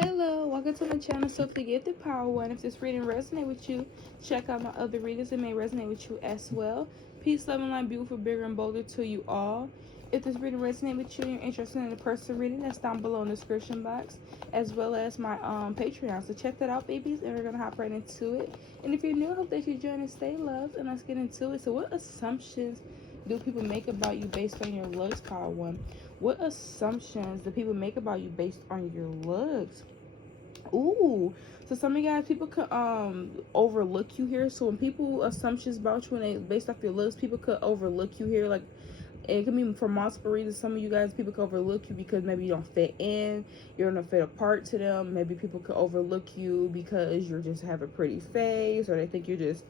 Hello, welcome to my channel, Soulfully Gifted Power One. If this reading resonates with you, check out my other readings that may resonate with you as well. Peace, love, and light, beautiful, bigger, and bolder to you all. If this reading resonates with you and you're interested in the personal reading, that's down below in the description box, as well as my Patreon. So check that out, babies, and we're gonna hop right into it. And if you're new, I hope that you join and stay loved. And let's get into it. So, what assumptions do people make about you based on your looks, Power One? What assumptions do people make about you based on your looks? Ooh, so some of you guys, people could overlook you here. So when people assumptions about you and they based off your looks, people could overlook you here. Like, it could be for multiple reasons. Some of you guys, people could overlook you because maybe you don't fit in, you don't fit apart to them. Maybe people could overlook you because you just have a pretty face, or they think you just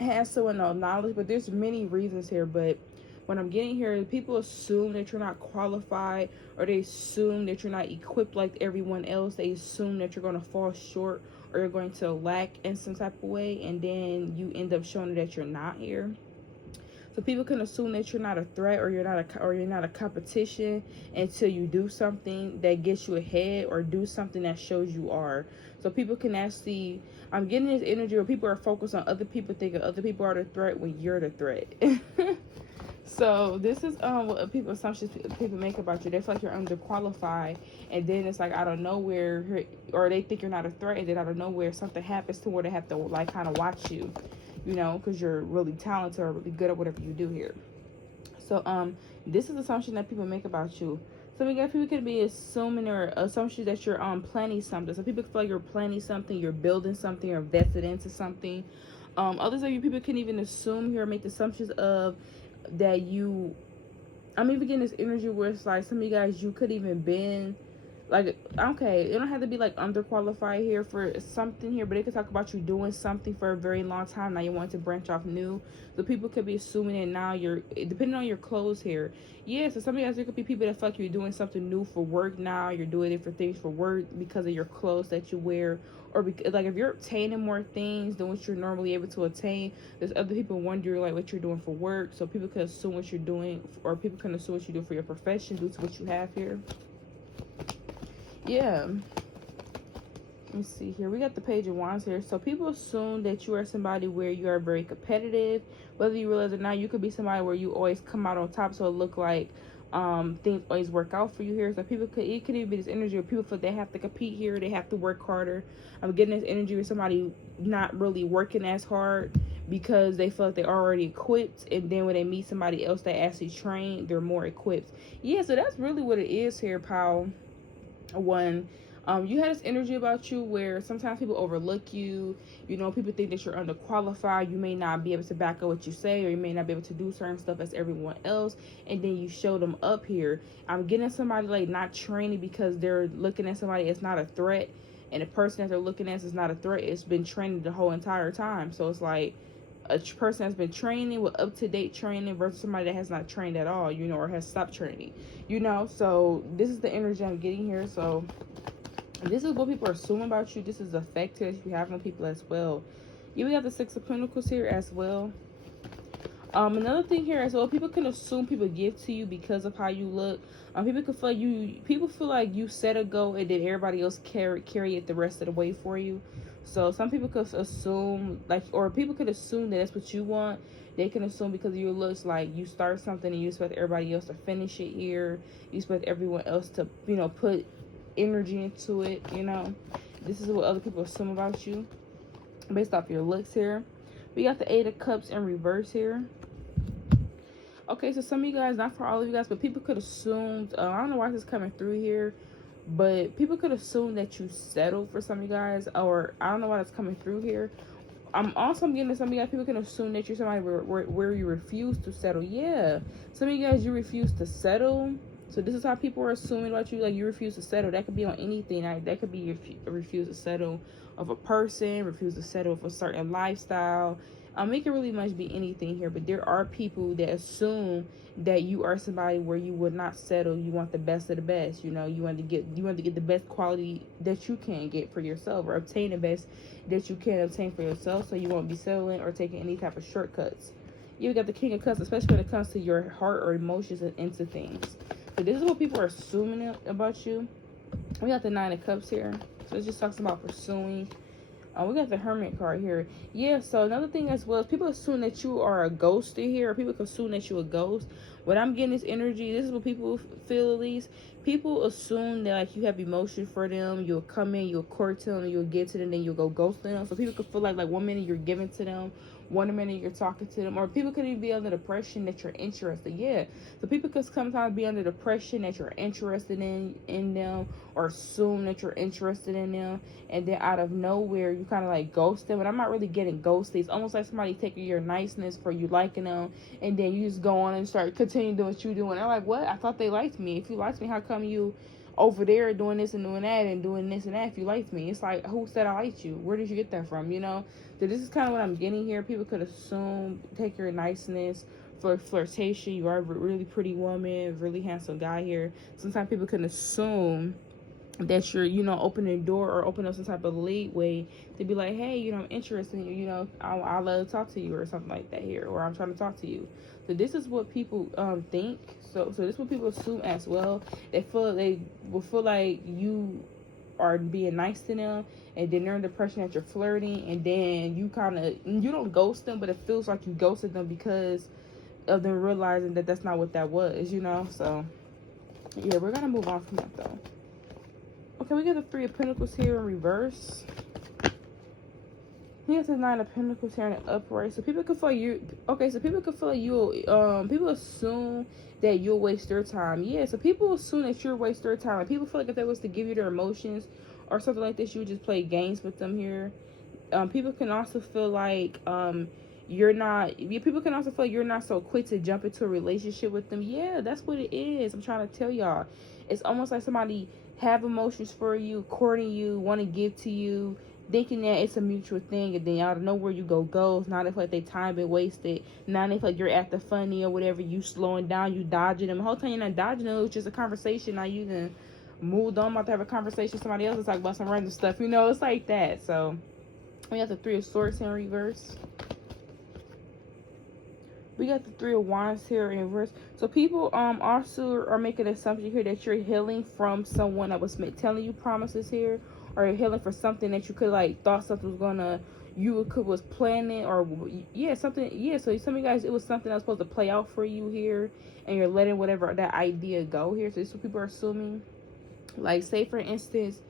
have so no knowledge. But there's many reasons here. But when I'm getting here, people assume that you're not qualified, or they assume that you're not equipped like everyone else. They assume that you're going to fall short, or you're going to lack in some type of way, and then you end up showing that you're not here. So people can assume that you're not a threat, or you're not a competition until you do something that gets you ahead, or do something that shows you are. So people can actually, I'm getting this energy where people are focused on other people, thinking other people are the threat when you're the threat. So this is what people assumptions people make about you. They feel like you're underqualified, and then it's like out of nowhere, or they think you're not a threat, and then out of nowhere something happens to where they have to like kind of watch you, you know, because you're really talented or really good at whatever you do here. So this is assumption that people make about you. So again, people could be assuming or assumptions that you're planning something. So people feel like you're planning something, you're building something, or invested into something. Others of you people can even assume here, make assumptions of that you, I'm even getting this energy where it's like some of you guys, you could even been like, okay, it don't have to be like underqualified here for something here, but it could talk about you doing something for a very long time. Now you want to branch off new. So people could be assuming that now you're, depending on your clothes here. Yeah, so some of you guys, there could be people that feel like you're doing something new for work now. You're doing different things for work because of your clothes that you wear. Or because, like, if you're obtaining more things than what you're normally able to attain, there's other people wondering like what you're doing for work. So people could assume what you're doing, or people can assume what you do for your profession due to what you have here. Yeah, let me see here. We got the Page of Wands here. So people assume that you are somebody where you are very competitive. Whether you realize it or not, you could be somebody where you always come out on top, so it look like things always work out for you here. So people could, it could even be this energy where people feel they have to compete here, they have to work harder. I'm getting this energy with somebody not really working as hard because they feel like they're already equipped, and then when they meet somebody else that actually trained, they're more equipped. Yeah, so that's really what it is here, pal. One, you had this energy about you where sometimes people overlook you. You know, people think that you're underqualified. You may not be able to back up what you say, or you may not be able to do certain stuff as everyone else, and then you show them up here. I'm getting somebody like not training because they're looking at somebody as not a threat, and the person that they're looking at is not a threat. It's been training the whole entire time. So it's like a person that's been training with up-to-date training versus somebody that has not trained at all, you know, or has stopped training, you know. So this is the energy I'm getting here. So this is what people are assuming about you. This is effective if you have on people as well. We got the Six of Pentacles here as well. Another thing here as well, people can assume people give to you because of how you look. People can feel people feel like you set a goal and then everybody else carry it the rest of the way for you. So some people could assume, like, or people could assume that that's what you want. They can assume because of your looks, like you start something and you expect everybody else to finish it here. You expect everyone else to, you know, put energy into it, you know. This is what other people assume about you based off your looks here. We got the Eight of Cups in reverse here. Okay, so some of you guys, not for all of you guys, but people could assume, I don't know why this is coming through here, but people could assume that you settled for some of you guys, or I don't know why that's coming through here. I'm getting to some of you guys, people can assume that you're somebody where you refuse to settle. Yeah, some of you guys, you refuse to settle. So this is how people are assuming about you, like you refuse to settle. That could be on anything. Like, that could be you refuse to settle of a person, refuse to settle for a certain lifestyle. It can really much be anything here, but there are people that assume that you are somebody where you would not settle. You want the best of the best. You know, you want to get the best quality that you can get for yourself, or obtain the best that you can obtain for yourself. So you won't be settling or taking any type of shortcuts. You got the King of Cups, especially when it comes to your heart or emotions and into things. So this is what people are assuming about you. We got the Nine of Cups here. So it just talks about pursuing. We got the Hermit card here. Yeah, so another thing as well is people assume that you are a ghoster here, or people assume that you're a ghost. When I'm getting this energy, this is what people feel at least. People assume that like you have emotion for them. You'll come in, you'll court them, you'll get to them, then you'll go ghost them. So people could feel like 1 minute you're giving to them, 1 minute you're talking to them, or people could even be under the impression that you're interested. Yeah, so people could sometimes be under the impression that you're interested in them, or assume that you're interested in them, and then out of nowhere you kind of like ghost them. And I'm not really getting ghosted. It's almost like somebody taking your niceness for you liking them, and then you just go on and start continuing doing what you doing. I'm like, what? I thought they liked me. If you liked me, how come you over there doing this and doing that and doing this and that if you liked me? It's like, who said I liked you? Where did you get that from? You know? So this is kind of what I'm getting here. People could assume, take your niceness for flirtation. You are a really pretty woman, really handsome guy here. Sometimes people can assume that you're, you know, opening the door or open up some type of leeway to be like, hey, you know, I'm interested in you, you know, I'll love to talk to you or something like that here, or I'm trying to talk to you. So this is what people think. So this is what people assume as well. They will feel like you are being nice to them, and then they're under the impression that you're flirting, and then you don't ghost them, but it feels like you ghosted them because of them realizing that that's not what that was, you know. So yeah, we're gonna move on from that though. Okay, we get the Three of Pentacles here in reverse. He has the Nine of Pentacles here in the upright. So people can feel you. Okay, so people can feel like you'll. People assume that you'll waste their time. Yeah, so people assume that you'll waste their time. Like, people feel like if they was to give you their emotions or something like this, you would just play games with them here. People can also feel like you're not. People can also feel like you're not so quick to jump into a relationship with them. Yeah, that's what it is. I'm trying to tell y'all. It's almost like somebody have emotions for you, courting you, want to give to you, thinking that it's a mutual thing, and then out of nowhere you go ghost. Now they feel like they time been wasted. Now they feel like you're acting funny or whatever. You slowing down, you dodging them. The whole time you're not dodging them, it's just a conversation. Now you done moved on, about to have a conversation with somebody else. It's like about some random stuff, you know. It's like that. So we got the Three of Swords in reverse. We got the Three of Wands here in reverse. So people also are making an assumption here that you're healing from someone that was telling you promises here, or you're healing for something that you could like thought something was gonna, was planning, or yeah, something. Yeah, so some of you guys, it was something that was supposed to play out for you here, and you're letting whatever that idea go here. So this is what people are assuming. Like, say for instance,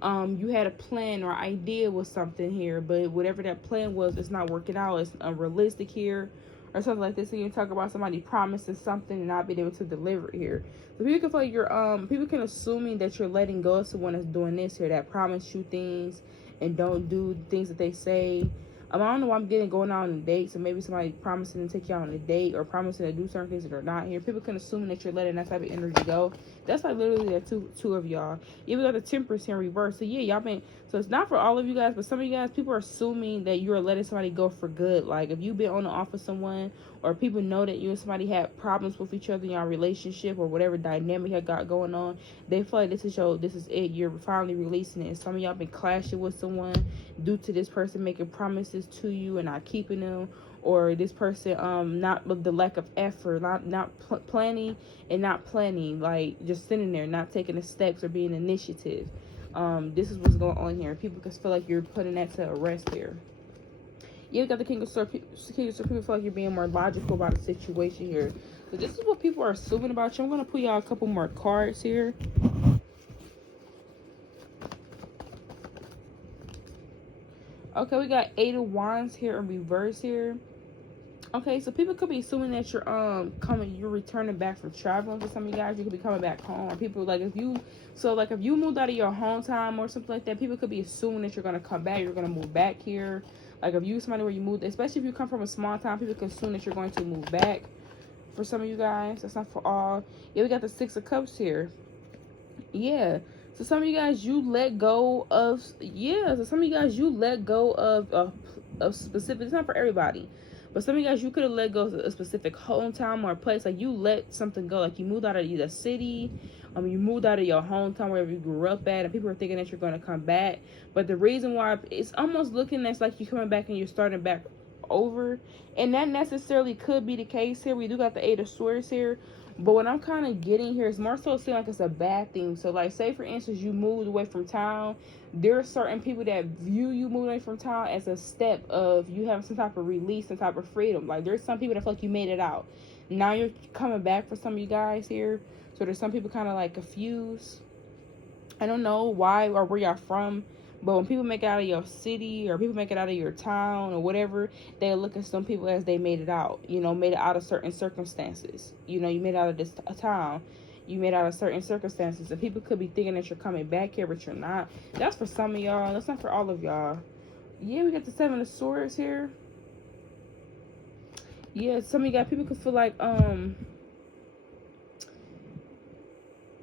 you had a plan or idea with something here, but whatever that plan was, it's not working out. It's unrealistic here, or something like this. So you talk about somebody promising something and not being able to deliver it here. So people can feel like you're people can assuming that you're letting go of someone that's doing this here, that promise you things and don't do things that they say. I don't know why I'm getting going out on a date. So maybe somebody promising to take you out on a date, or promising to do certain things that are not here. People can assume that you're letting that type of energy go. That's like literally the two of y'all. Yeah, we got the Temperance here in reverse. So yeah, y'all been, so it's not for all of you guys, but some of you guys, people are assuming that you're letting somebody go for good. Like, if you've been on and off with someone, or people know that you and somebody had problems with each other in your relationship, or whatever dynamic you got going on, they feel like this is it. You're finally releasing it. And some of y'all been clashing with someone due to this person making promises to you and not keeping them, or this person not with the lack of effort, not planning, like just sitting there, not taking the steps or being initiative. This is what's going on here. People can feel like you're putting that to rest here. Yeah, we got the King of Swords. People feel like you're being more logical about the situation here. So this is what people are assuming about you. I'm going to pull y'all a couple more cards here. Okay, we got Eight of Wands here in reverse here. Okay, so people could be assuming that you're returning back from traveling. For some of you guys, you could be coming back home. Or people, like, if you moved out of your hometown or something like that, people could be assuming that you're gonna come back, you're gonna move back here. Like, if you somebody where you moved, especially if you come from a small town, people can assume that you're going to move back. For some of you guys, that's not for all. Yeah, we got the Six of Cups here. Yeah. So some of you guys, you let go of, specific, it's not for everybody, but some of you guys, you could have let go of a specific hometown or a place. Like, you let something go. Like, you moved out of the city, you moved out of your hometown, wherever you grew up at, and people are thinking that you're going to come back. But the reason why, it's almost looking as like you're coming back and you're starting back over, and that necessarily could be the case here. We do got the Eight of Swords here, But what I'm kind of getting here is more so seeing like it's a bad thing. So like, say for instance, you moved away from town. There are certain people that view you moving away from town as a step of you having some type of release, some type of freedom. Like, there's some people that feel like you made it out. Now you're coming back for some of you guys here. So there's some people kind of like confused. I don't know why or where y'all from. But when people make it out of your city or people make it out of your town or whatever, they look at some people as they made it out. You know, made it out of certain circumstances. You know, you made it out of this town. You made it out of certain circumstances. And people could be thinking that you're coming back here, but you're not. That's for some of y'all. That's not for all of y'all. Yeah, we got the Seven of Swords here. Yeah, some of you guys, people could feel like,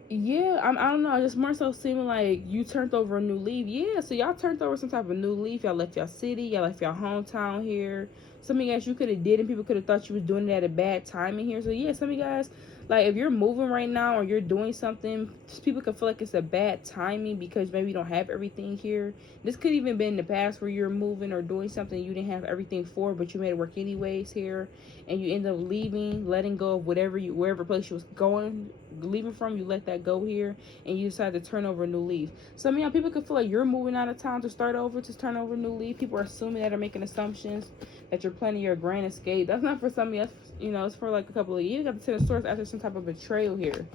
yeah, I don't know, just more so seeming like you turned over a new leaf. Yeah, so y'all turned over some type of new leaf. Y'all left your city, y'all left your hometown here. Some of you guys, you could have did and people could have thought you was doing it at a bad time in here. So yeah, some of you guys, like, if you're moving right now or you're doing something, people could feel like it's a bad timing because maybe you don't have everything here. This could even be in the past where you're moving or doing something you didn't have everything for, but you made it work anyways here, and you end up leaving, letting go of wherever place you was going, leaving from, you let that go here, and you decide to turn over a new leaf. Some of y'all, people could feel like you're moving out of town to start over, to turn over a new leaf. People are assuming that, are making assumptions that you're planning your grand escape. That's not for some of you. You know, it's for like a couple of years. You got the Ten of Swords after some type of betrayal here.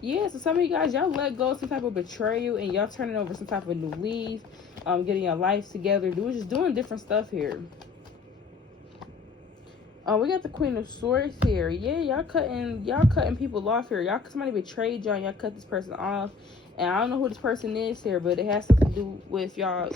Yeah, so some of you guys, y'all let go of some type of betrayal and y'all turning over some type of new leaf, getting your life together, just doing different stuff here. We got the Queen of Swords here. Yeah, y'all cutting people off here. Somebody betrayed y'all and y'all cut this person off. And I don't know who this person is here, but it has something to do with y'all,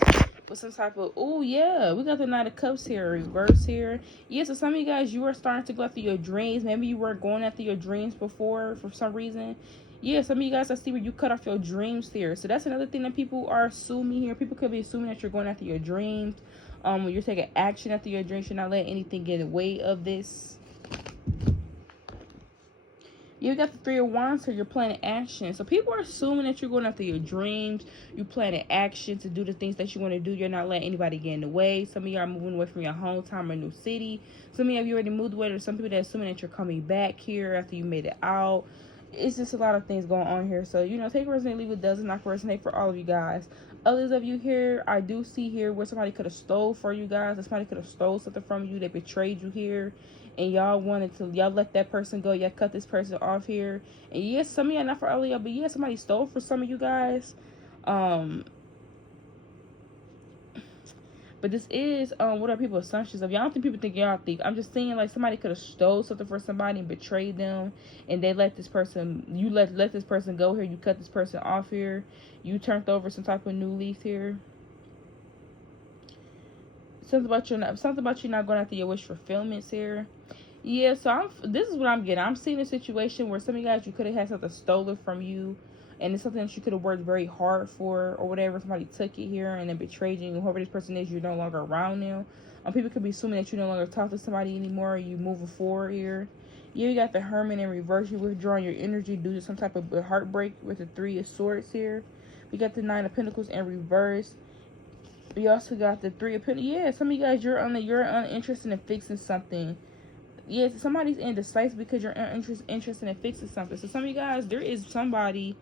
with some type of, oh yeah, we got the Knight of Cups here, reverse here. Yeah, so some of you guys, you are starting to go after your dreams. Maybe you weren't going after your dreams before for some reason. Yeah, some of you guys, I see where you cut off your dreams here. So that's another thing that people are assuming here. People could be assuming that you're going after your dreams. When you're taking action after your dreams, you're not letting anything get in the way of this. You got the Three of Wands here. You're planning action. So people are assuming that you're going after your dreams. You're planning action to do the things that you want to do. You're not letting anybody get in the way. Some of you are moving away from your hometown or new city. Some of you already moved away. There's some people that are assuming that you're coming back here after you made it out. It's just a lot of things going on here. So, you know, take it resonate, leave it doesn't. Not resonate for all of you guys. Others of you here, I do see here where somebody could have stole for you guys. Somebody could have stole something from you. They betrayed you here. And y'all let that person go. Y'all cut this person off here. And yes, some of y'all, not for all of y'all, but yeah, somebody stole for some of you guys. But this is, what are people's assumptions of? Y'all don't think people think y'all thief. I'm just saying, like, somebody could have stole something for somebody and betrayed them. And they let this person, you let this person go here. You cut this person off here. You turned over some type of new leaf here. Something about you not going after your wish fulfillments here. Yeah, so this is what I'm getting. I'm seeing a situation where some of you guys, you could have had something stolen from you, and it's something that you could have worked very hard for or whatever. Somebody took it here and then betrayed you. And whoever this person is, you're no longer around now. People could be assuming that you no longer talk to somebody anymore. You moving forward here. Yeah, you got the Hermit in reverse. You're withdrawing your energy due to some type of heartbreak with the Three of Swords here. We got the Nine of Pentacles in reverse. We also got the Three of Pentacles. Yeah, some of you guys, you're uninterested in fixing something. Yes, somebody's indecisive because you're interested in fixing something. So some of you guys, there is somebody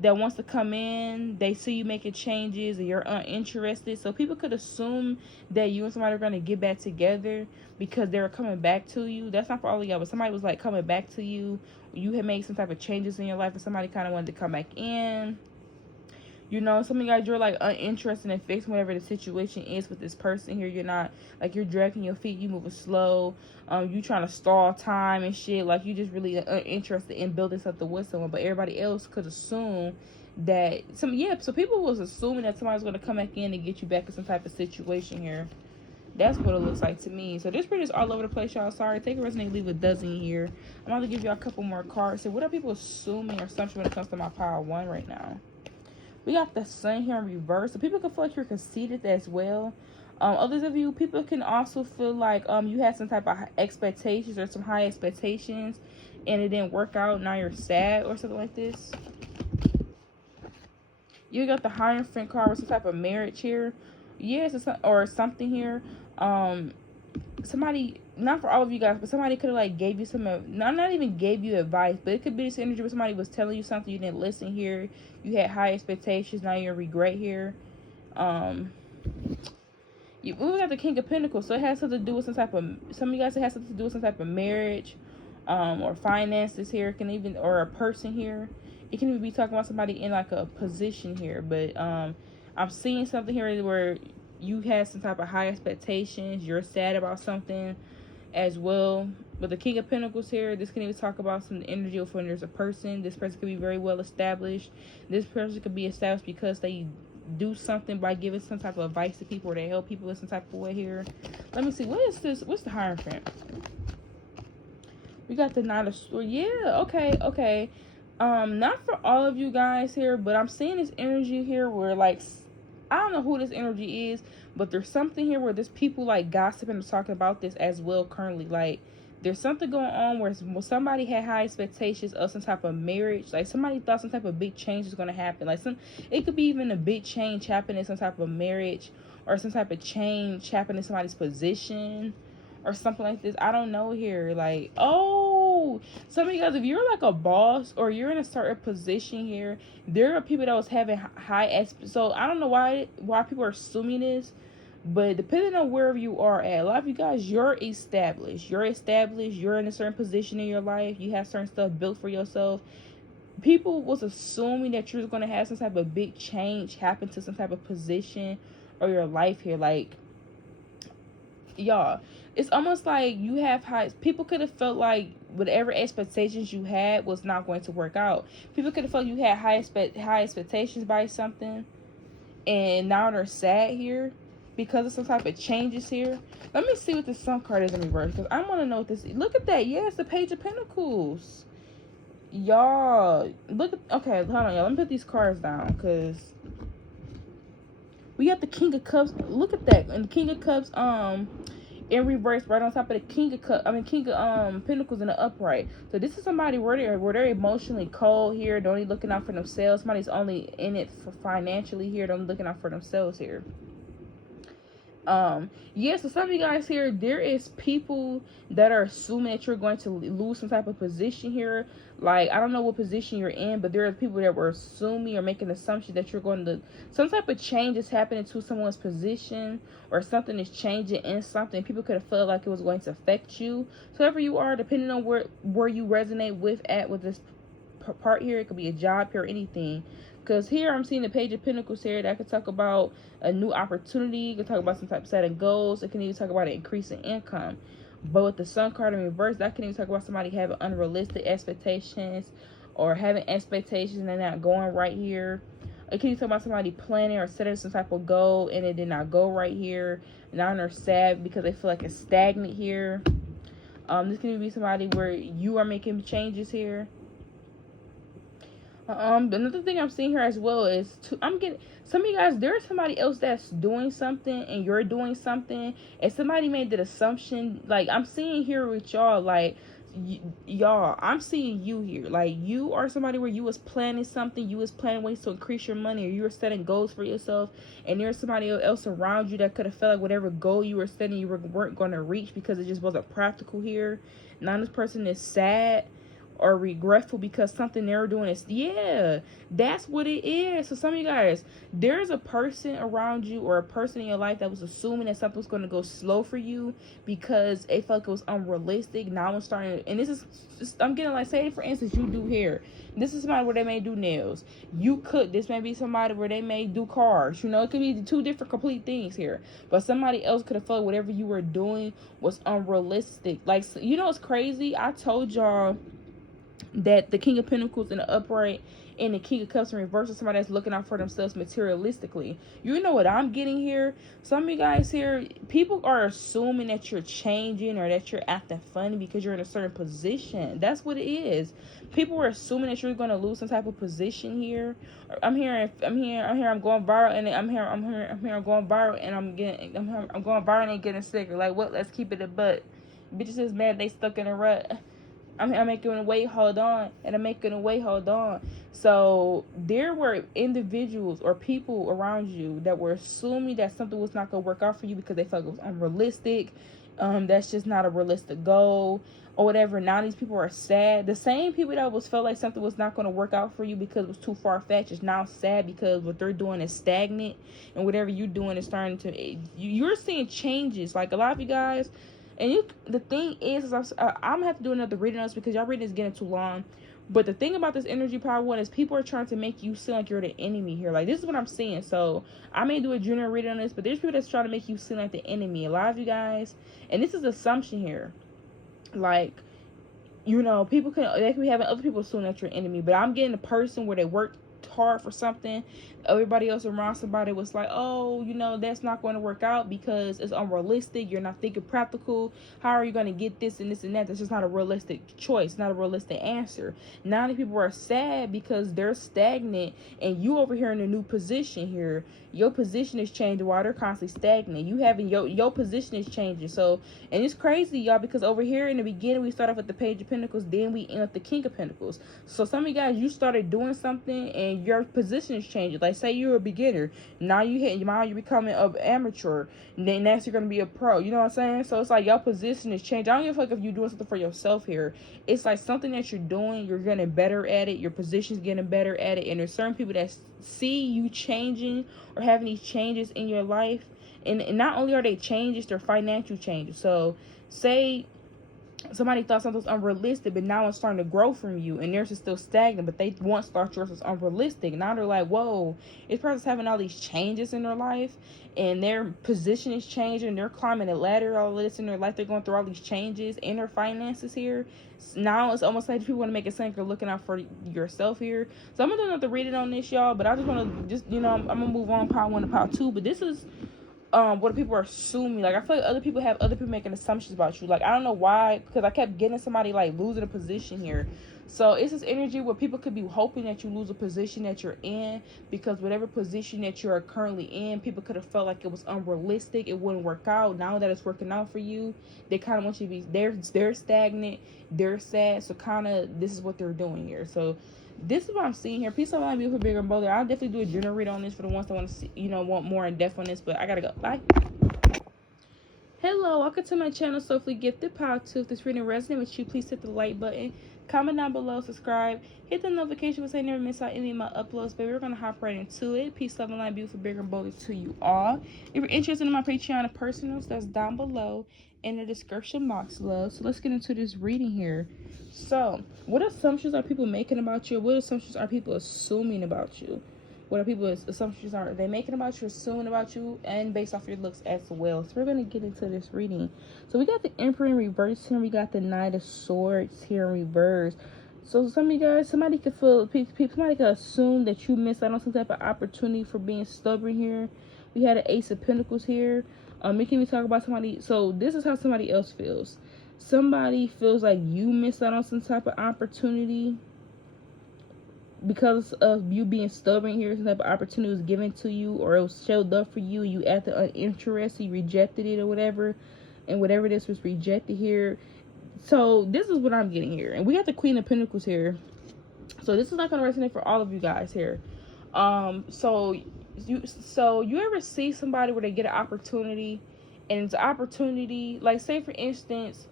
that wants to come in. They see you making changes and you're uninterested. So people could assume that you and somebody are going to get back together because they're coming back to you. That's not for all of y'all, but somebody was like coming back to you. You had made some type of changes in your life and somebody kind of wanted to come back in. You know, some of you guys, you're like uninterested in fixing whatever the situation is with this person here. You're not, like, you're dragging your feet, you moving slow, you trying to stall time and shit. Like, you just really uninterested in building something with someone. But everybody else could assume that so people was assuming that somebody's going to come back in and get you back in some type of situation here. That's what it looks like to me. So this read is all over the place, y'all. Sorry, take a resonate, leave a dozen here. I'm going to give y'all a couple more cards. So what are people assuming or assumption when it comes to my power one right now? We got the Sun here in reverse. So people can feel like you're conceited as well. Others of you, people can also feel like you had some type of expectations or some high expectations and it didn't work out. Now you're sad or something like this. You got the Hierophant card with some type of marriage here. Yes, or something here. Somebody, not for all of you guys, but somebody could have like gave you some, not even gave you advice, but it could be this energy where somebody was telling you something, you didn't listen here, you had high expectations, now you're in regret here. We got the King of Pentacles, so it has something to do with some of you guys, it has something to do with some type of marriage, or finances here. It can even, or a person here. It can even be talking about somebody in like a position here, but I'm seeing something here where you had some type of high expectations, you're sad about something as well. But the King of Pentacles here, this can even talk about some energy of when there's a person. This person could be very well established. This person could be established because they do something by giving some type of advice to people, or they help people in some type of way here. Let me see, what is this? What's the Hierophant? We got the Knight of Swords. Yeah, okay. Not for all of you guys here, but I'm seeing this energy here where, like, I don't know who this energy is, but there's something here where there's people like gossiping and talking about this as well currently. Like, there's something going on where somebody had high expectations of some type of marriage. Like, somebody thought some type of big change was going to happen. Like, it could be even a big change happening in some type of marriage, or some type of change happening in somebody's position, or something like this. I don't know here. Like, oh, some of you guys, if you're like a boss or you're in a certain position here, there are people that was having so I don't know why people are assuming this, but depending on wherever you are at, a lot of you guys, you're established, you're in a certain position in your life, you have certain stuff built for yourself. People was assuming that you're going to have some type of big change happen to some type of position or your life here. Like, y'all, it's almost like you have people could have felt like whatever expectations you had was not going to work out. People could have felt you had high expectations by something, and now they're sad here because of some type of changes here. Let me see what the Sun card is in reverse, because I want to know what this is. Look at that. Yeah, it's the Page of Pentacles. Y'all, look at, okay, hold on, y'all. Let me put these cards down, because we got the King of Cups. Look at that. And the King of Cups, in reverse, right on top of the King of Pentacles in the upright. So this is somebody where they're emotionally cold here, they're only looking out for themselves. Somebody's only in it for financially here, they're only looking out for themselves here. Yeah, so some of you guys here, there is people that are assuming that you're going to lose some type of position here. Like, I don't know what position you're in, but there are people that were assuming or making assumptions that you're going to, some type of change is happening to someone's position, or something is changing in something. People could have felt like it was going to affect you. So wherever you are, depending on where you resonate with this part here, it could be a job here or anything. Because here I'm seeing the Page of Pentacles here that could talk about a new opportunity. It could talk about some type of setting goals. It can even talk about an increase in income. But with the Sun card in reverse, that can even talk about somebody having unrealistic expectations, or having expectations and they're not going right here. It can even talk about somebody planning or setting some type of goal and it did not go right here. Now they're sad because they feel like it's stagnant here. This can even be somebody where you are making changes here. Another thing I'm seeing here as well is I'm getting some of you guys, there's somebody else that's doing something and you're doing something, and somebody made that assumption. Like, I'm seeing here with y'all, like, y'all, I'm seeing you here, like, you are somebody where you was planning something, you was planning ways to increase your money, or you were setting goals for yourself, and there's somebody else around you that could have felt like whatever goal you were setting you weren't going to reach because it just wasn't practical here. Now this person is sad or regretful because something they're doing is, yeah, that's what it is. So some of you guys, there's a person around you or a person in your life that was assuming that something was going to go slow for you because they felt like it was unrealistic. Now it's starting, and this is just, I'm getting like, say for instance, you do hair. This is somebody where they may do nails. This may be somebody where they may do cars. You know, it could be two different complete things here. But somebody else could have felt whatever you were doing was unrealistic. Like, you know, it's crazy. I told y'all that the King of Pentacles in the upright and the King of Cups in reverse is somebody that's looking out for themselves materialistically. You know what I'm getting here? Some of you guys here, people are assuming that you're changing or that you're acting funny because you're in a certain position. That's what it is. People are assuming that you're going to lose some type of position here. I'm going viral, and I'm going viral, and I'm going viral and getting sicker. Like, what? Let's keep it a butt. Bitches is mad they stuck in a rut. I'm making a way, hold on. And I'm making a way, hold on. So there were individuals or people around you that were assuming that something was not going to work out for you because they felt it was unrealistic. That's just not a realistic goal or whatever. Now these people are sad. The same people that was felt like something was not going to work out for you because it was too far-fetched is now sad because what they're doing is stagnant, and whatever you're doing is starting to, you're seeing changes. Like a lot of you guys, and the thing is I'm gonna have to do another reading on this because y'all reading is getting too long. But the thing about this energy power one is people are trying to make you seem like you're the enemy here. Like, this is what I'm seeing. So I may do a general reading on this, but there's people that's trying to make you seem like the enemy. A lot of you guys, and this is assumption here. Like, you know, they could be having other people assume that you're an enemy. But I'm getting a person where they worked hard for something. Everybody else around somebody was like, oh, you know, that's not going to work out because it's unrealistic. You're not thinking practical. How are you going to get this and this and that? That's just not a realistic choice, not a realistic answer. Now the people are sad because they're stagnant, and you over here in a new position here. Your position is changing while they're constantly stagnant. You having your position is changing. So, and it's crazy, y'all, because over here in the beginning we start off with the Page of Pentacles, then we end with the King of Pentacles. So some of you guys, you started doing something and your position is changing. Like, say you're a beginner, now you're becoming an amateur, and then next you're gonna be a pro. You know what I'm saying? So it's like your position is changing. I don't give a fuck if you're doing something for yourself here. It's like something that you're doing, you're getting better at it. Your position's getting better at it, and there's certain people that see you changing or having these changes in your life, and not only are they changes, they're financial changes. So say somebody thought something was unrealistic, but now it's starting to grow from you, and theirs is still stagnant, but they once thought yours was unrealistic. Now they're like, whoa, this person's having all these changes in their life, and their position is changing, they're climbing a ladder, all this in their life, they're going through all these changes in their finances here. Now it's almost like people want to make it sound like you're looking out for yourself here. So I'm gonna do another reading on this, y'all, but I just want to you know, I'm gonna move on part 1 to part 2, but this is what people are assuming. Like, I feel like other people making assumptions about you. Like, I don't know why, because I kept getting somebody like losing a position here. So it's this energy where people could be hoping that you lose a position that you're in, because whatever position that you are currently in, people could have felt like it was unrealistic, it wouldn't work out. Now that it's working out for you, they kind of want you to be, they're stagnant, they're sad. So kind of this is what they're doing here. So this is what I'm seeing here. Peace, love, beautiful, bigger, and bolder. I'll definitely do a general read on this for the ones that want to see, you know, want more in depth on this. But I gotta go. Bye. Hello, welcome to my channel, Soulfully Gifted. Power 2. If this reading resonates with you, please hit the like button, comment down below, subscribe, hit the notification so you never miss out any of my uploads. Baby, we're gonna hop right into it. Peace, love, and light, beautiful, bigger, and bolder to you all. If you're interested in my Patreon and personals, that's down below in the description box, love. So let's get into this reading here. So, what assumptions are people making about you? What assumptions are people assuming about you? What are people's assumptions are they making about you, assuming about you, and based off your looks as well? So we're going to get into this reading. So we got the Emperor in reverse here. We got the Knight of Swords here in reverse. So some of you guys, somebody could assume that you missed out on some type of opportunity for being stubborn here. We had an Ace of Pentacles here. We can even talk about somebody. So this is how somebody else feels. Somebody feels like you missed out on some type of opportunity because of you being stubborn here. Some type of opportunity was given to you, or it was showed up for you, you acted uninterested, you rejected it or whatever, and whatever this was rejected here. So this is what I'm getting here. And we got the Queen of Pentacles here. So this is not going to resonate for all of you guys here. So you ever see somebody where they get an opportunity, and it's an opportunity, like say for instance,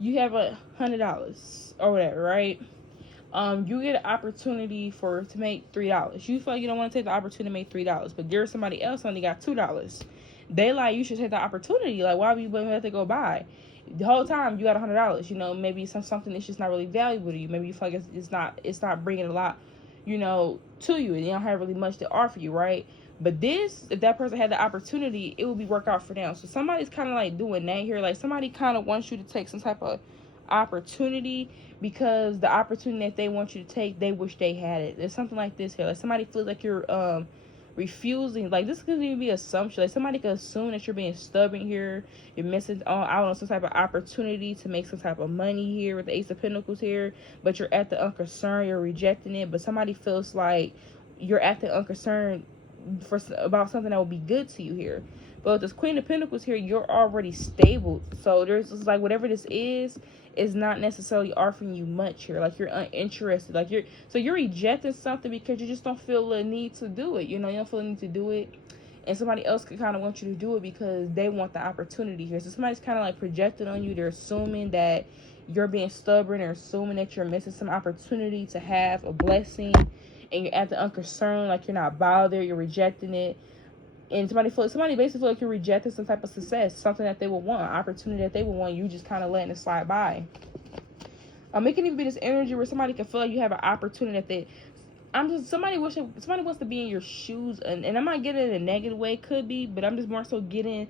you have $100 or whatever, right? You get an opportunity to make $3. You feel like you don't want to take the opportunity to make $3, but there's somebody else only got $2. They like, you should take the opportunity. Like, why would you have to go buy? The whole time you got $100. You know, maybe something that's just not really valuable to you. Maybe you feel like it's not bringing a lot, you know, to you, and they don't have really much to offer you, right? But this, if that person had the opportunity, it would be work out for them. So somebody's kind of like doing that here. Like, somebody kind of wants you to take some type of opportunity, because the opportunity that they want you to take, they wish they had it. There's something like this here. Like, somebody feels like you're refusing. Like, this could even be assumption. Like, somebody could assume that you're being stubborn here. You're missing out on some type of opportunity to make some type of money here with the Ace of Pentacles here, but you're acting unconcerned, you're rejecting it. But somebody feels like you're acting unconcerned about something that will be good to you here. But with this Queen of Pentacles here, you're already stable. So there's just like, whatever this is not necessarily offering you much here. Like, you're uninterested. Like, you're rejecting something because you just don't feel the need to do it. You know, you don't feel the need to do it. and somebody else could kind of want you to do it because they want the opportunity here. So somebody's kind of like projecting on you. They're assuming that you're being stubborn, or assuming that you're missing some opportunity to have a blessing, and you're acting unconcerned, like you're not bothered, you're rejecting it. And somebody basically feel like you're rejecting some type of success, something that they would want, an opportunity that they would want, you just kind of letting it slide by. It can even be this energy where somebody can feel like you have an opportunity that somebody wants to be in your shoes, and I'm not getting it in a negative way, could be, but I'm just more so getting,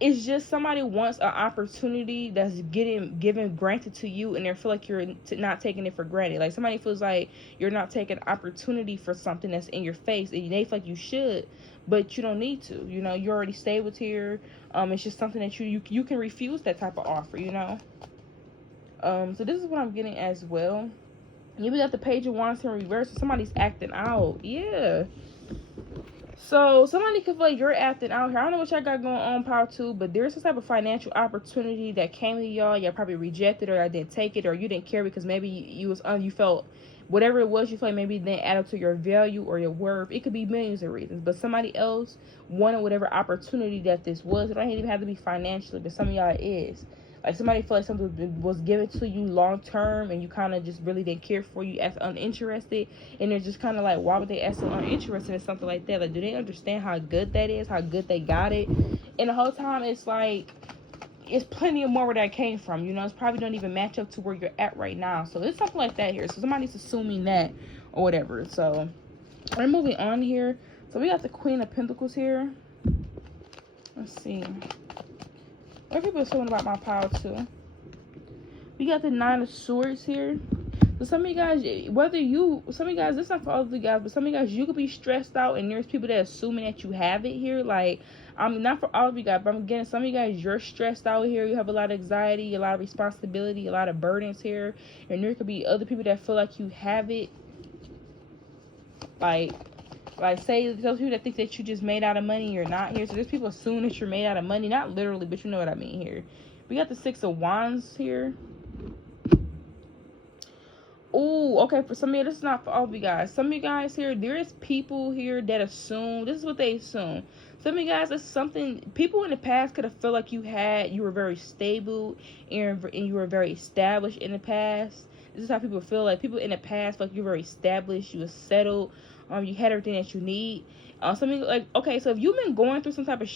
it's just somebody wants an opportunity that's granted to you, and they feel like you're not taking it for granted. Like somebody feels like you're not taking opportunity for something that's in your face, and they feel like you should, but you don't need to. You know, you already stable here. It's just something that you can refuse that type of offer. You know. So this is what I'm getting as well. You got the Page of Wands in reverse. So somebody's acting out. Yeah. So somebody could feel like you're acting out here. I don't know what y'all got going on, Power 2, but there's some type of financial opportunity that came to y'all. Y'all probably rejected, or y'all didn't take it, or you didn't care because maybe you felt whatever it was, you felt like maybe it didn't add up to your value or your worth. It could be millions of reasons, but somebody else wanted whatever opportunity that this was. It don't even have to be financially, but some of y'all it is. Like somebody felt like something was given to you long term, and you kind of just really didn't care for you, as uninterested, and they're just kind of like, why would they act so uninterested in something like that? Like, do they understand how good that is, how good they got it? And the whole time it's like, it's plenty of more where that came from, you know. It's probably don't even match up to where you're at right now. So it's something like that here. So somebody's assuming that or whatever. So we're moving on here. So we got the Queen of Pentacles here. Let's see. What are people assuming about my Power 2? We got the Nine of Swords here. So some of you guys, this is not for all of you guys, but some of you guys, you could be stressed out, and there's people that are assuming that you have it here. Like, not for all of you guys, but I'm getting some of you guys, you're stressed out here. You have a lot of anxiety, a lot of responsibility, a lot of burdens here. And there could be other people that feel like you have it. Like say those people that think that you just made out of money, you're not here. So there's people assuming that you're made out of money, not literally, but you know what I mean here. We got the Six of Wands here. Oh, okay, for some of you, this is not for all of you guys. Some of you guys here, there is people here that assume, this is what they assume. Some of you guys, it's something, people in the past could have felt like you were very stable, and you were very established in the past. This is how people feel. Like, people in the past feel like you're very established, you were settled, you had everything that you need. Something like, okay, so if you've been going through some type of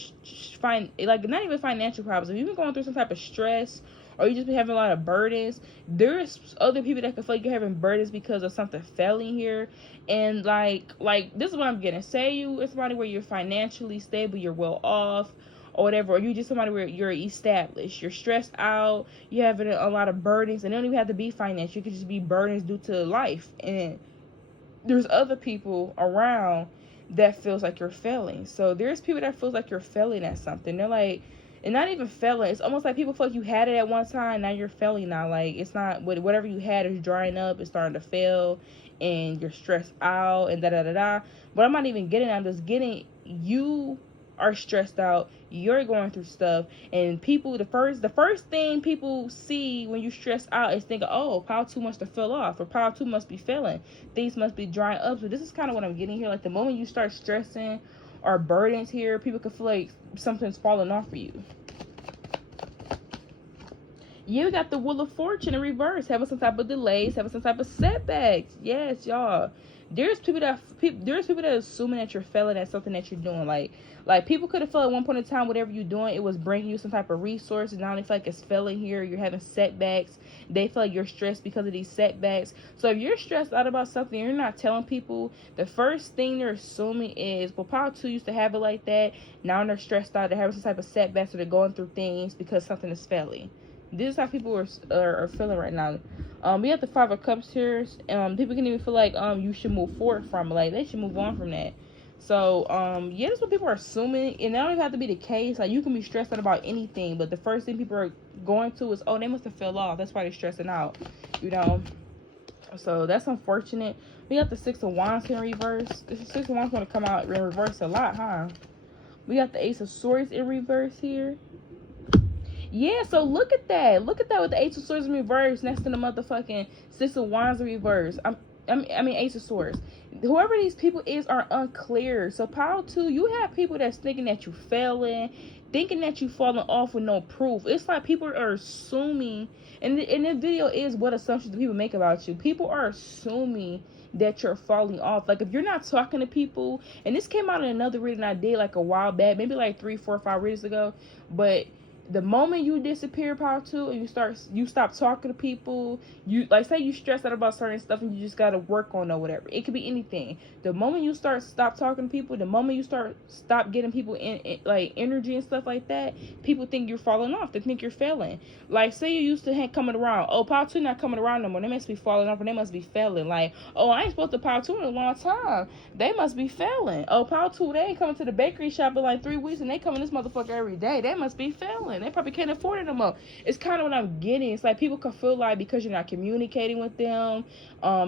not even financial problems, if you've been going through some type of stress, or you just been having a lot of burdens, there's other people that can feel like you're having burdens because of something failing here. And like this is what I'm getting. Say it's somebody where you're financially stable, you're well off, or whatever, or you just somebody where you're established, you're stressed out, you're having a lot of burdens, and they don't even have to be financial. It could just be burdens due to life. And there's other people around that feels like you're failing. So there's people that feels like you're failing at something. They're like, and not even failing, it's almost like people feel like you had it at one time, now you're failing now. Like, it's not, whatever you had is drying up, it's starting to fail, and you're stressed out, and da-da-da-da. But I'm not even getting, I'm just getting, you are stressed out, you're going through stuff, and people, the first thing people see when you stress out is thinking, oh, Power 2 must have fell off, or Power 2 must be failing, things must be drying up. So this is kind of what I'm getting here. Like, the moment you start stressing or burdens here, people can feel like something's falling off for you. You got the Wheel of Fortune in reverse, having some type of delays, having some type of setbacks. Yes, y'all. There's people that are assuming that you're failing at something that you're doing. Like people could have felt at one point in time, whatever you're doing, it was bringing you some type of resources. Now they feel like it's failing here. You're having setbacks. They feel like you're stressed because of these setbacks. So if you're stressed out about something, you're not telling people, the first thing they're assuming is, well, Power 2 used to have it like that. Now they're stressed out. They're having some type of setbacks, or they're going through things because something is failing. This is how people are feeling right now. We have the Five of Cups here. People can even feel like you should move forward from it. Like, they should move on from that. So yeah, that's what people are assuming. And that don't even have to be the case. Like, you can be stressed out about anything, but the first thing people are going to is, oh, they must have fell off, that's why they're stressing out, you know. So that's unfortunate. We got the Six of Wands in reverse. The Six of Wands want to come out in reverse a lot, huh? We got the Ace of Swords in reverse here. Yeah, so look at that. Look at that with the Ace of Swords in reverse next to the motherfucking Six of Wands in reverse. Ace of Swords. Whoever these people is are unclear. So pile 2, you have people that's thinking that you failing, thinking that you falling off with no proof. It's like people are assuming, and this video is what assumptions people make about you. People are assuming that you're falling off. Like if you're not talking to people, and this came out in another reading I did like a while back, maybe like 3, 4, 5 readings ago, but the moment you disappear, power 2, and you stop talking to people, you like say you stressed out about certain stuff and you just gotta work on or whatever. It could be anything. The moment you stop talking to people, the moment you stop getting people in like energy and stuff like that, people think you're falling off. They think you're failing. Like say you used to coming around. Oh, power 2 not coming around no more. They must be falling off, and they must be failing. Like, oh, I ain't supposed to power 2 in a long time. They must be failing. Oh, power 2, they ain't coming to the bakery shop in like 3 weeks, and they coming this motherfucker every day. They must be failing. They probably can't afford it no more. It's kind of what I'm getting. It's like people can feel like because you're not communicating with them,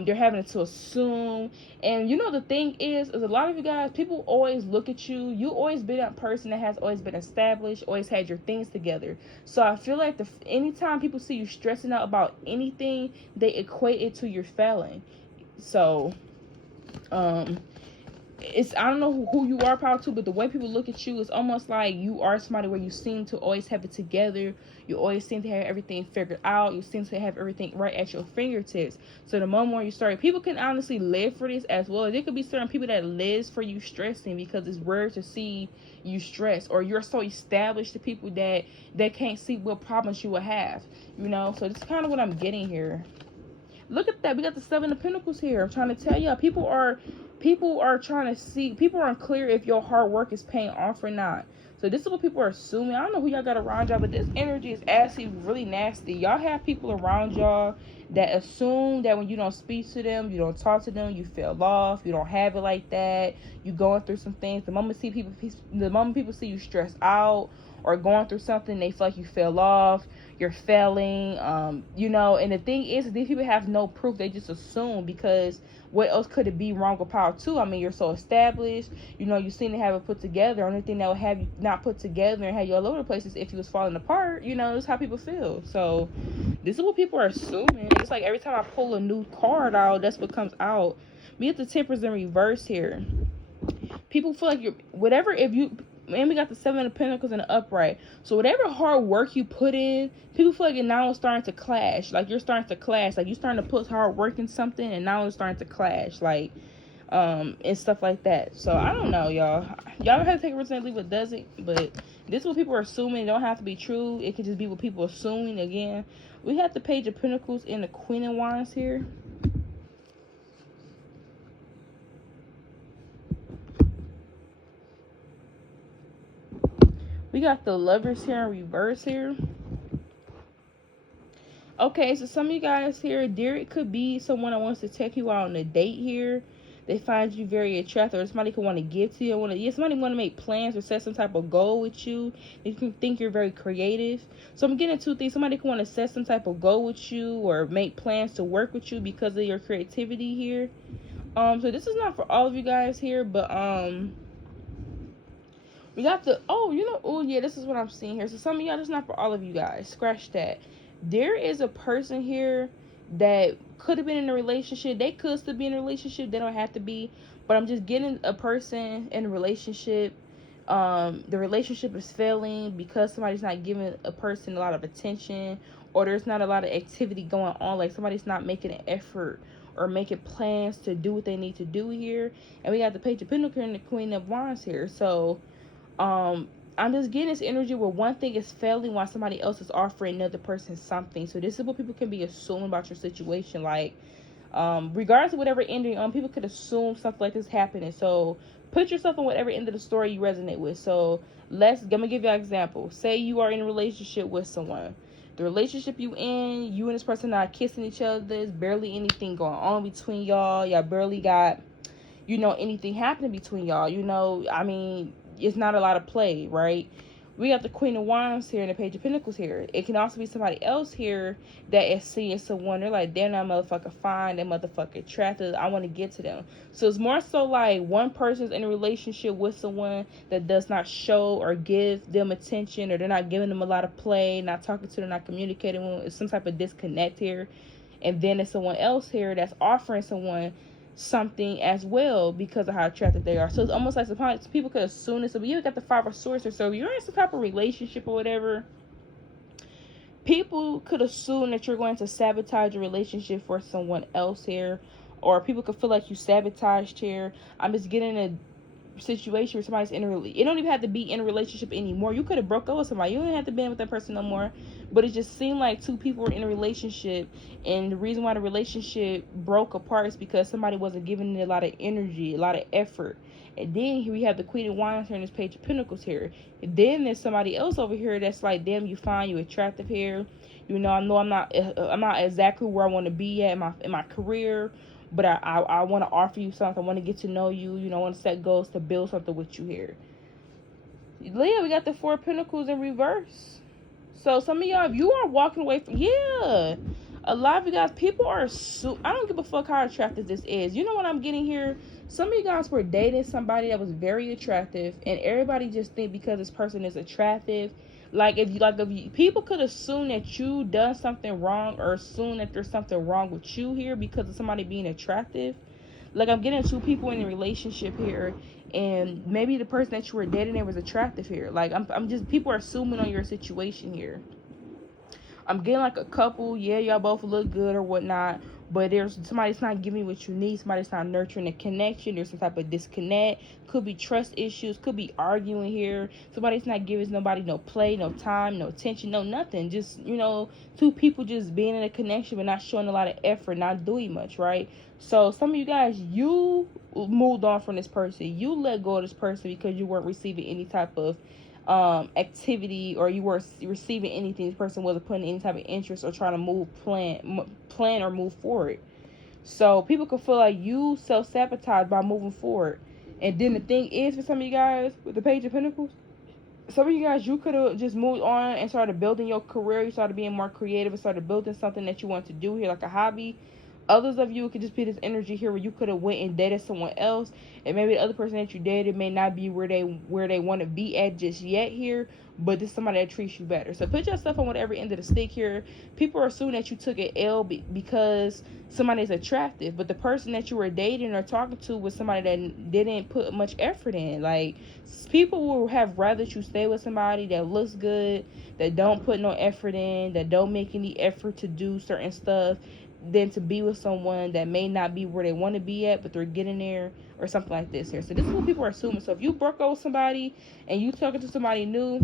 they're having to assume. And you know the thing is a lot of you guys, people always look at you. You always been that person that has always been established, always had your things together. So I feel like anytime people see you stressing out about anything, they equate it to your failing. So I don't know who you are, power 2, but the way people look at you is almost like you are somebody where you seem to always have it together. You always seem to have everything figured out. You seem to have everything right at your fingertips. So the moment you start, people can honestly live for this as well. There could be certain people that lives for you stressing because it's rare to see you stress, or you're so established to people that they can't see what problems you will have. You know, so this is kind of what I'm getting here. Look at that. We got the 7 of Pentacles here. I'm trying to tell y'all, people are trying to see, people are unclear if your hard work is paying off or not. So this is what people are assuming. I don't know who y'all got around y'all, but this energy is actually really nasty. Y'all have people around y'all that assume that when you don't speak to them, you don't talk to them, you fell off, you don't have it like that, you going through some things. The moment people see you stressed out or going through something, they feel like you fell off, you're failing, you know. And the thing is, these people have no proof. They just assume, because what else could it be wrong with power 2? I mean, you're so established, you know, you seem to have it put together. The only thing that would have you not put together and have you all over the place is if you was falling apart. You know, that's how people feel. So this is what people are assuming. It's like every time I pull a new card out, that's what comes out. We have the Temperance in reverse here. People feel like and we got the 7 of Pentacles in the upright. So whatever hard work you put in, people feel like it now is starting to clash. Like you're starting to clash. Like you're starting to put hard work in something, and now it's starting to clash. Like, and stuff like that. So I don't know, y'all. Y'all don't have to take it personally, leave it doesn't. But this is what people are assuming. It don't have to be true. It could just be what people are assuming. Again, we have the Page of Pentacles and the Queen of Wands here. We got the Lovers here in reverse here. Okay, so some of you guys here, there could be someone that wants to take you out on a date here. They find you very attractive, or somebody could want to give to you. Somebody want to make plans or set some type of goal with you. They can think you're very creative. So I'm getting 2 things. Somebody could want to set some type of goal with you or make plans to work with you because of your creativity here. So this is not for all of you guys here, but we got the, this is what I'm seeing here. So some of y'all, this is not for all of you guys. Scratch that. There is a person here that could have been in a relationship. They could still be in a relationship. They don't have to be. But I'm just getting a person in a relationship. The relationship is failing because somebody's not giving a person a lot of attention, or there's not a lot of activity going on. Like somebody's not making an effort or making plans to do what they need to do here. And we got the Page of Pentacles and the Queen of Wands here. So I'm just getting this energy where one thing is failing while somebody else is offering another person something. So this is what people can be assuming about your situation. Like, regardless of whatever ending people could assume something like this happening. So put yourself on whatever end of the story you resonate with. So I'm gonna give you an example. Say you are in a relationship with someone. The relationship you and this person are kissing each other. There's barely anything going on between y'all. Y'all barely got, anything happening between y'all. It's not a lot of play, right? We got the Queen of Wands here and the Page of Pentacles here. It can also be somebody else here that is seeing someone. They're like, they're not motherfucking fine. They're motherfucking attractive. I want to get to them. So it's more so like one person's in a relationship with someone that does not show or give them attention, or they're not giving them a lot of play, not talking to them, not communicating with them. It's some type of disconnect here. And then there's someone else here that's offering someone something as well because of how attractive they are. So it's almost like sometimes people could assume this. So you got the Five of Swords, or so you're in some type of relationship or whatever. People could assume that you're going to sabotage your relationship for someone else here, or people could feel like you sabotaged here. I'm just getting a situation where somebody's in a relationship. It don't even have to be in a relationship anymore. You could have broke up with somebody. You don't have to be with that person no more. But it just seemed like two people were in a relationship, and the reason why the relationship broke apart is because somebody wasn't giving it a lot of energy, a lot of effort. And then here we have the Queen of Wands here in this Page of Pentacles here. And then there's somebody else over here that's like, damn, you fine, you attractive here. You know I'm not exactly where I want to be at in my career, but I want to offer you something. I want to get to know you. You know, I want to set goals to build something with you here. Leo, we got the Four of Pentacles in reverse. So some of y'all, if you are walking away from, a lot of you guys, people are I don't give a fuck how attractive this is. You know what I'm getting here? Some of you guys were dating somebody that was very attractive, and everybody just think because this person is attractive, people could assume that you done something wrong, or assume that there's something wrong with you here because of somebody being attractive. Like, I'm getting two people in a relationship here, and maybe the person that you were dating there was attractive here. Like, I'm just, people are assuming on your situation here. I'm getting like a couple, yeah, y'all both look good or whatnot, but there's somebody's not giving you what you need. Somebody's not nurturing a connection. There's some type of disconnect. Could be trust issues. Could be arguing here. Somebody's not giving nobody no play, no time, no attention, no nothing. Just, you know, two people just being in a connection but not showing a lot of effort, not doing much, right? So some of you guys, you moved on from this person. You let go of this person because you weren't receiving any type of activity, or you were receiving anything. This person wasn't putting any type of interest or trying to plan or move forward. So people could feel like you self-sabotage by moving forward. And then the thing is, for some of you guys with the Page of Pentacles, some of you guys, you could have just moved on and started building your career. You started being more creative and started building something that you want to do here, like a hobby. Others of you, it could just be this energy here where you could have went and dated someone else, and maybe the other person that you dated may not be where they want to be at just yet here, but this is somebody that treats you better. So put yourself on whatever end of the stick here. People are assuming that you took an L because somebody's attractive, but the person that you were dating or talking to was somebody that didn't put much effort in. Like, people will have rather you stay with somebody that looks good, that don't put no effort in, that don't make any effort to do certain stuff, than to be with someone that may not be where they want to be at, but they're getting there, or something like this here. So this is what people are assuming. So if you broke up with somebody and you talking to somebody new,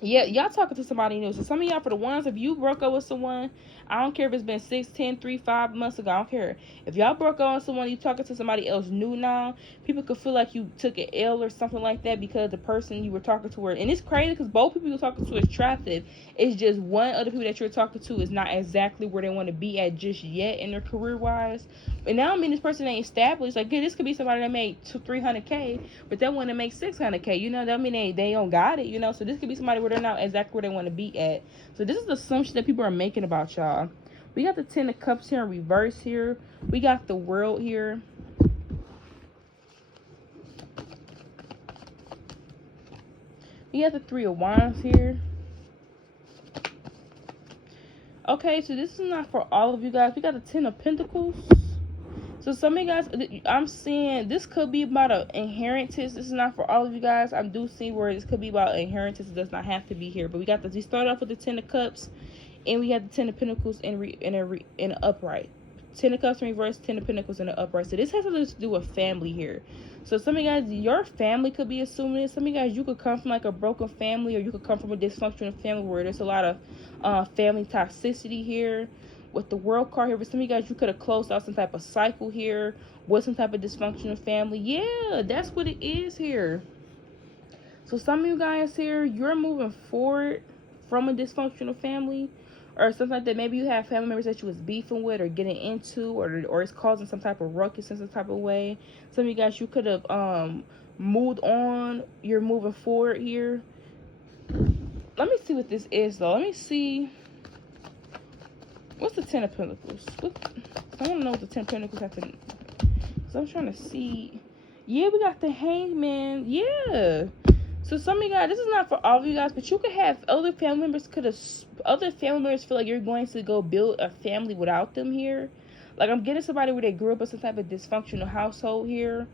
yeah, y'all talking to somebody new. So some of y'all, for the ones, if you broke up with someone, I don't care if it's been 6, 10, 3, 5 months ago, I don't care. If y'all broke up with someone, you talking to somebody else new now, people could feel like you took an L or something like that because the person you were talking to were, and it's crazy because both people you're talking to is attractive. It's just one of the people that you're talking to is not exactly where they want to be at just yet in their career wise. And now, I mean, this person ain't established. Like, yeah, this could be somebody that made $300K, but they want to make $600K. You know, that mean they don't got it. You know, so this could be somebody where they're not exactly where they want to be at. So this is the assumption that people are making about y'all. We got the Ten of Cups here in reverse here. We got the World here. We got the Three of Wands here. Okay, so this is not for all of you guys. We got the Ten of Pentacles. So some of you guys, I'm seeing this could be about an inheritance. This is not for all of you guys. I do see where this could be about inheritance. It does not have to be here. But we got we start off with the Ten of Cups, and we have the Ten of Pentacles in an upright. Ten of Cups in reverse, Ten of Pentacles in the upright. So this has to do with family here. So some of you guys, your family could be assuming this. Some of you guys, you could come from like a broken family, or you could come from a dysfunctional family where there's a lot of family toxicity here. With the World card here, for some of you guys, you could have closed out some type of cycle here with some type of dysfunctional family. Yeah, that's what it is here. So some of you guys here, you're moving forward from a dysfunctional family, or something like that. Maybe you have family members that you was beefing with or getting into, or it's causing some type of ruckus in some type of way. Some of you guys, you could have moved on. You're moving forward here. Let me see what this is, though. Let me see. What's the Ten of Pentacles? I want to know what the Ten of Pentacles have to. So I'm trying to see. Yeah, we got the Hangman. Yeah. So some of you guys, this is not for all of you guys, but you could have other family members feel like you're going to go build a family without them here. Like, I'm getting somebody where they grew up in some type of dysfunctional household here.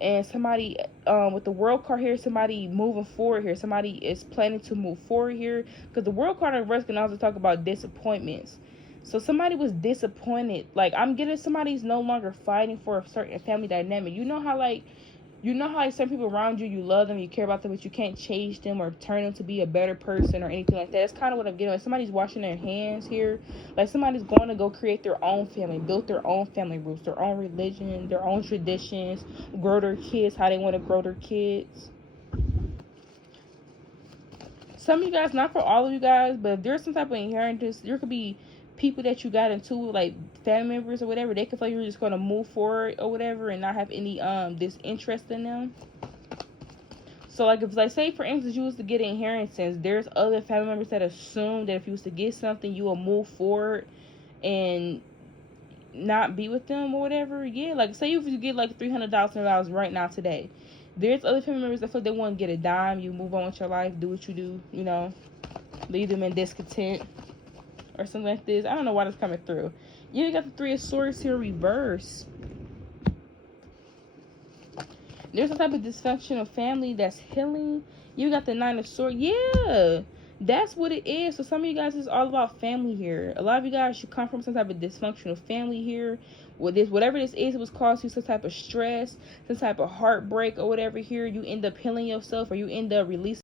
And somebody, with the world card here, somebody moving forward here. Somebody is planning to move forward here. Because the world card in reverse can also talk about disappointments. So somebody was disappointed. Like, I'm getting somebody's no longer fighting for a certain family dynamic. You know how, like, some people around you, you love them, you care about them, but you can't change them or turn them to be a better person or anything like that. That's kind of what I'm getting. Like, somebody's washing their hands here. Like, somebody's going to go create their own family, build their own family roots, their own religion, their own traditions, grow their kids how they want to grow their kids. Some of you guys, not for all of you guys, but if there's some type of inheritance, there could be people that you got into, like family members or whatever, they could feel like you're just going to move forward or whatever and not have any disinterest in them. So, like, if, like, say for instance you was to get an inheritance, there's other family members that assume that if you was to get something, you will move forward and not be with them or whatever. Yeah, like, say if you get like $300,000 right now today, there's other family members that feel they want to get a dime. You move on with your life, do what you do, you know, leave them in discontent or something like this. I don't know why that's coming through. You got the Three of Swords here reverse. There's some type of dysfunctional family that's healing. You got the Nine of Swords. Yeah, that's what it is. So some of you guys, is all about family here. A lot of you guys should come from some type of dysfunctional family here. With this, whatever this is, it was causing you some type of stress, some type of heartbreak or whatever here. You end up healing yourself, or you end up releasing